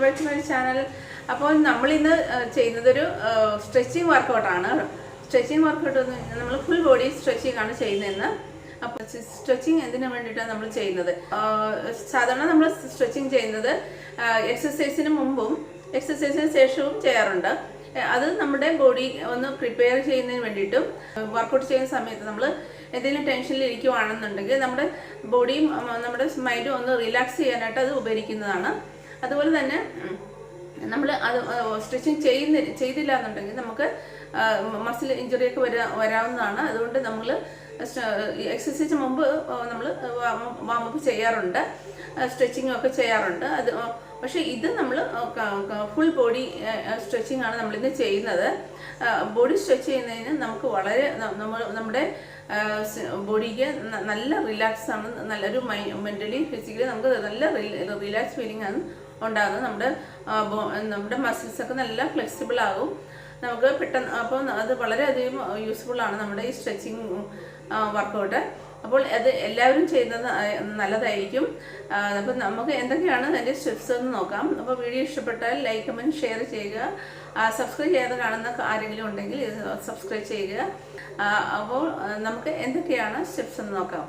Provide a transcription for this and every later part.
welcome back to my channel. അപ്പോൾ നമ്മൾ ഇന്ന് ചെയ്യുന്നതൊരു സ്ട്രെച്ചിങ് വർക്കൗട്ടാണ്. സ്ട്രെച്ചിങ് വർക്കൗട്ട് നമ്മൾ ഫുൾ ബോഡി സ്ട്രെച്ചിങ് ആണ് ചെയ്യുന്നതെന്ന്. അപ്പോൾ സ്ട്രെച്ചിങ് എന്തിനു വേണ്ടിയിട്ടാണ് നമ്മൾ ചെയ്യുന്നത്? സാധാരണ നമ്മൾ സ്ട്രെച്ചിങ് ചെയ്യുന്നത് എക്സസൈസിന് മുമ്പും എക്സസൈസിന് ശേഷവും ചെയ്യാറുണ്ട്. അത് നമ്മുടെ ബോഡി ഒന്ന് പ്രിപ്പയർ ചെയ്യുന്നതിന് വേണ്ടിയിട്ടും വർക്കൗട്ട് ചെയ്യുന്ന സമയത്ത് നമ്മൾ എന്തെങ്കിലും ടെൻഷനിൽ ഇരിക്കുവാണെന്നുണ്ടെങ്കിൽ നമ്മുടെ ബോഡിയും നമ്മുടെ മൈൻഡും ഒന്ന് റിലാക്സ് ചെയ്യാനായിട്ട് അത് ഉപകരിക്കുന്നതാണ്. അതുപോലെ തന്നെ നമ്മൾ അത് സ്ട്രെച്ചിങ് ചെയ്തില്ല എന്നുണ്ടെങ്കിൽ നമുക്ക് മസിൽ ഇഞ്ചുറിയൊക്കെ വരാവുന്നതാണ്. അതുകൊണ്ട് നമ്മൾ എക്സസൈസിന് മുമ്പ് നമ്മൾ വാമപ്പ് ചെയ്യാറുണ്ട്, സ്ട്രെച്ചിങ് ഒക്കെ ചെയ്യാറുണ്ട്. പക്ഷേ ഇത് നമ്മൾ ഫുൾ ബോഡി സ്ട്രെച്ചിങ് ആണ് നമ്മളിന്ന് ചെയ്യുന്നത്. ബോഡി സ്ട്രെച്ച് ചെയ്യുന്നതിന് നമുക്ക് വളരെ നമ്മുടെ ബോഡിക്ക് നല്ല റിലാക്സ് ആണ്, നല്ലൊരു മെൻ്റലി ഫിസിക്കലി നമുക്ക് നല്ല റിലാക്സ് ഫീലിംഗ് ആണ് ഉണ്ടാകുന്നത്. നമ്മുടെ മസിൽസൊക്കെ നല്ല ഫ്ലെക്സിബിൾ ആകും നമുക്ക് പെട്ടെന്ന്. അപ്പോൾ അത് വളരെയധികം യൂസ്ഫുള്ളാണ് നമ്മുടെ ഈ സ്ട്രെച്ചിങ് വർക്കൗട്ട്. അപ്പോൾ അത് എല്ലാവരും ചെയ്യുന്നത് നല്ലതായിരിക്കും. അപ്പോൾ നമുക്ക് എന്തൊക്കെയാണ് അതിൻ്റെ സ്റ്റെപ്സ് എന്ന് നോക്കാം. അപ്പോൾ വീഡിയോ ഇഷ്ടപ്പെട്ടാൽ ലൈക്ക്, കമൻറ്റ്, ഷെയർ ചെയ്യുക. സബ്സ്ക്രൈബ് ചെയ്യാതെ കാണുന്ന ആരെങ്കിലും ഉണ്ടെങ്കിൽ സബ്സ്ക്രൈബ് ചെയ്യുക. അപ്പോൾ നമുക്ക് എന്തൊക്കെയാണ് സ്റ്റെപ്സ് എന്ന് നോക്കാം.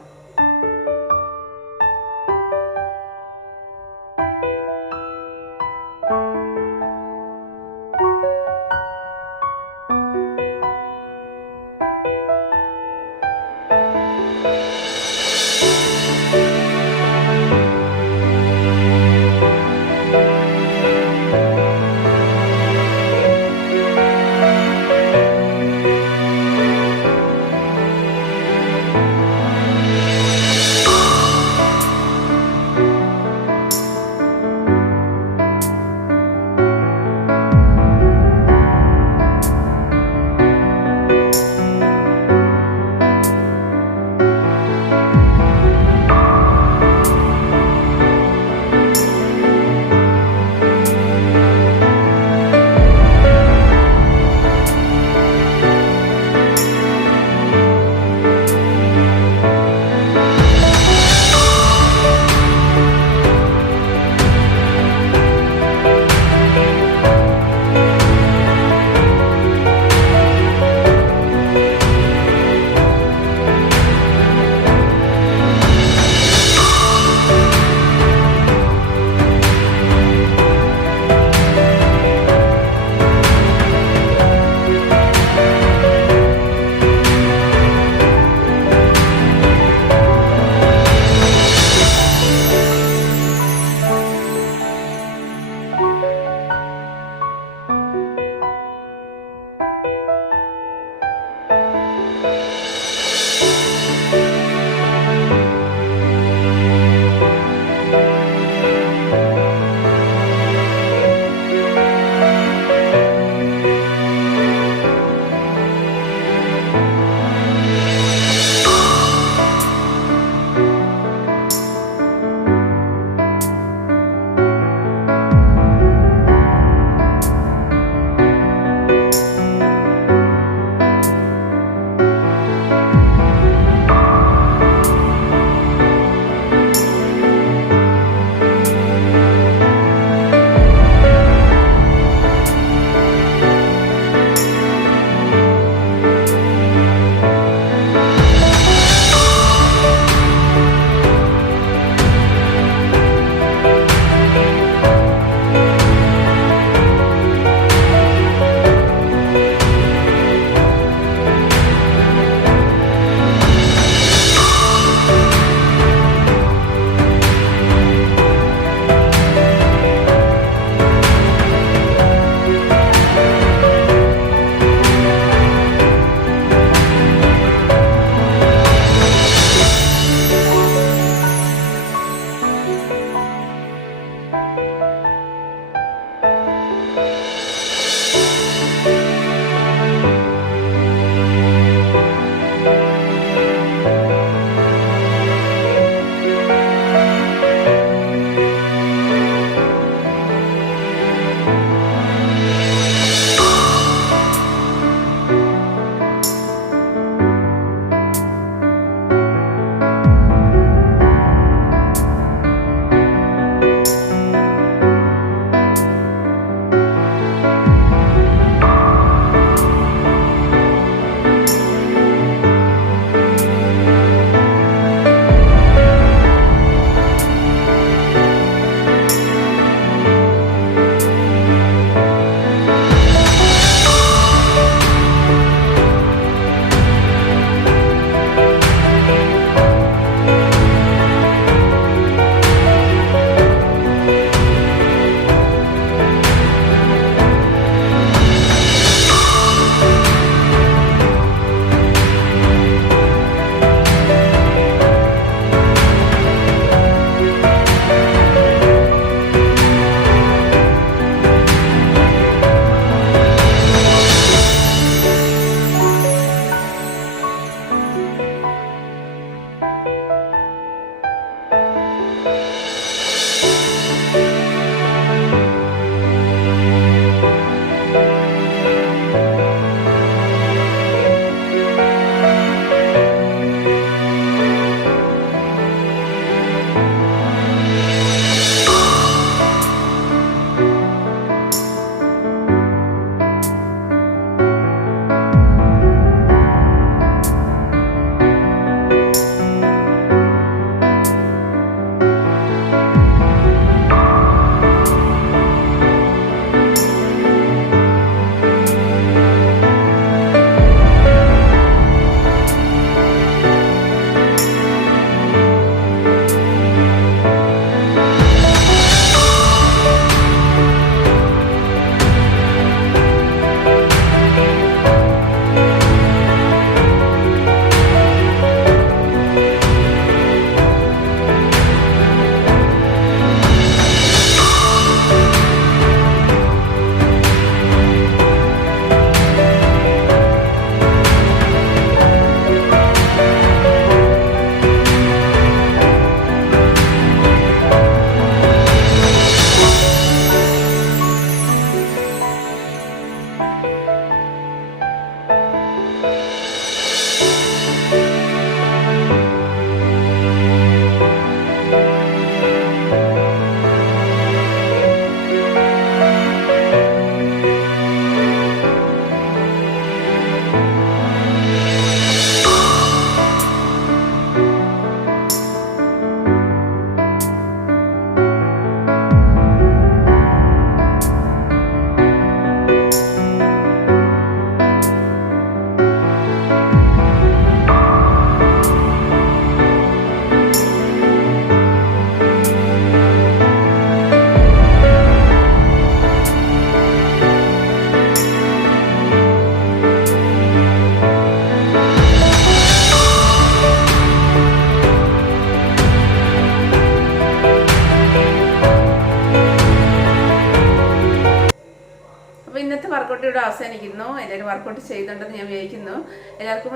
വർക്കൗട്ട് ഇവിടെ അവസാനിക്കുന്നു. എല്ലാവരും വർക്കൗട്ട് ചെയ്യുന്നുണ്ടെന്ന് ഞാൻ വിചാരിക്കുന്നു. എല്ലാവർക്കും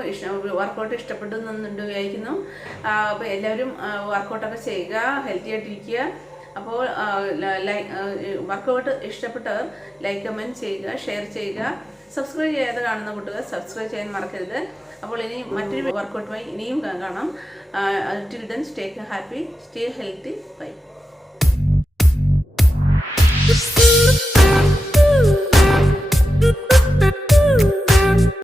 വർക്കൗട്ട് ഇഷ്ടപ്പെട്ടു എന്നുണ്ട് വിചാരിക്കുന്നു. അപ്പോൾ എല്ലാവരും വർക്കൗട്ടൊക്കെ ചെയ്യുക, ഹെൽത്തി ആയിട്ടിരിക്കുക. അപ്പോൾ വർക്കൗട്ട് ഇഷ്ടപ്പെട്ടവർ ലൈക്ക്, കമൻറ്റ് ചെയ്യുക, ഷെയർ ചെയ്യുക. സബ്സ്ക്രൈബ് ചെയ്യാതെ കാണുന്ന കുട്ടികൾ സബ്സ്ക്രൈബ് ചെയ്യാൻ മറക്കരുത്. അപ്പോൾ ഇനി മറ്റൊരു വർക്കൗട്ടുമായി ഇനിയും കാണാം. Till then stay happy, stay healthy. By.